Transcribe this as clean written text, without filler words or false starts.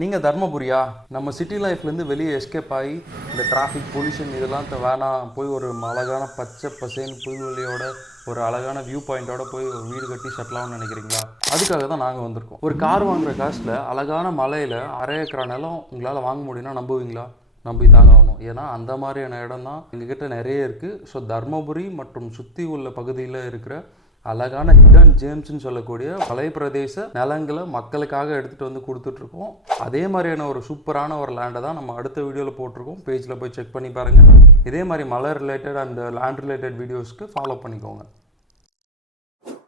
நீங்கள் தர்மபுரியா? நம்ம சிட்டி லைஃப்லேருந்து வெளியே எஸ்கேப் ஆகி இந்த டிராஃபிக் பொல்யூஷன் இதெல்லாம் வேணாம், போய் ஒரு அழகான பச்சை பசேன்னு புல்வெளியோட ஒரு அழகான வியூ பாயிண்டோட போய் ஒரு வீடு கட்டி செட்டில் ஆகணும்னு நினைக்கிறீங்களா? அதுக்காக தான் நாங்கள் வந்திருக்கோம். ஒரு கார் வாங்குற காசில் அழகான மலையில் அரை ஏக்கரா நிலம் உங்களால் வாங்க முடியும்னா நம்புவீங்களா? நம்பி தாங்க ஆகணும். ஏன்னா அந்த மாதிரியான இடம் தான் எங்ககிட்ட நிறைய இருக்குது. ஸோ தர்மபுரி மற்றும் சுற்றி உள்ள பகுதியில் இருக்கிற அழகான ஹிடன் ஜேம்ஸ்ன்னு சொல்லக்கூடிய மலை பிரதேச நிலங்களை மக்களுக்காக எடுத்துகிட்டு வந்து கொடுத்துட்ருக்கோம். அதே மாதிரியான ஒரு சூப்பரான ஒரு லேண்டை தான் நம்ம அடுத்த வீடியோவில் போட்டிருக்கோம். பேஜில் போய் செக் பண்ணி பாருங்கள். இதே மாதிரி மலை ரிலேட்டட் அண்ட் லேண்ட் ரிலேட்டட் வீடியோஸ்க்கு ஃபாலோ பண்ணிக்கோங்க.